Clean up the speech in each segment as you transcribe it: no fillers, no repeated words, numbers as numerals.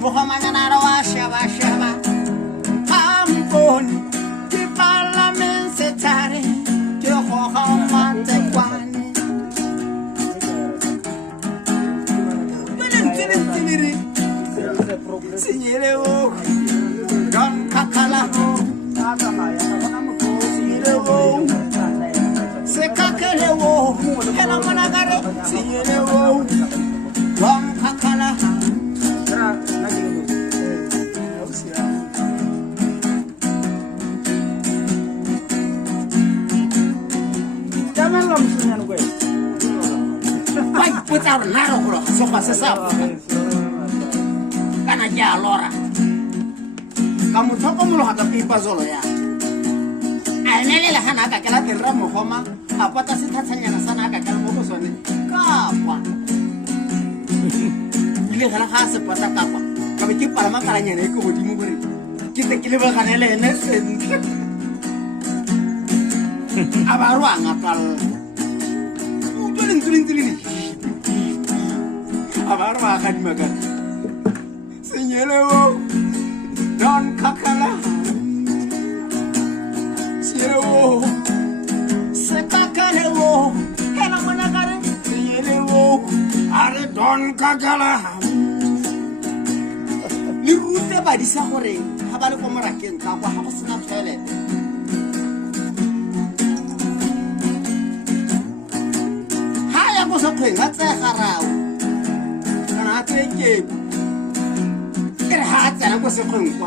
Mohamana Shaba Shaba. I'm born. The parliament setare. Jehovah Tequani. Signero. Don Kakala. Signero. Sekakelewo. Hela Managare. Signero. Don Kakala. Why put out Naro? So fast as up. Can I get Laura? Come to Topomulo at the people Zoloya. I nearly Hanaka cannot get Ramo Homa. A Patasitania Sanaka can focus on it. Kappa. You has a Patacapa. Come keep Paramacarayan and go with you. Keep the Kiliba Canele and Abaruan, Abarwa had Magan. Signero, Don Kakala, Siro, Sekakalewo, Helamanagare, Signero, Are Don Kakala. Lirute by the Sahore, Habari Pomarakin, Kawa Hasna toilet. Something that's a harrow. And I take it. It has and I was a home.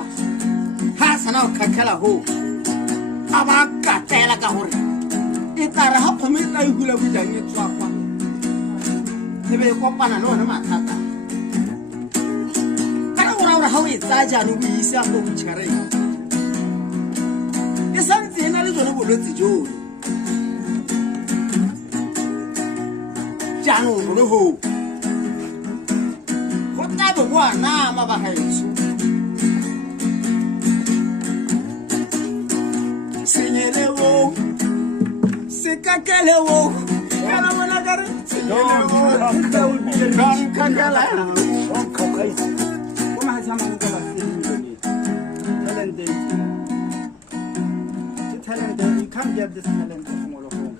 Has an out Kakala ho. Abaka Telakahor. It are a hop of me like you will have done it. The way Popana no Matata. I don't know how it's Sajan who is up with Cherry. It's something I don't know what to do. Jano no ho. What type of one now, Mama Hayes? Signero, Sikakelewo, Yanamanagare, Signero, Don Kangala, Don Kakai. Come on, Samangala, talent, you can't get this talent from all of home.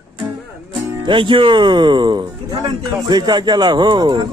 Thank you. Sikakela ho.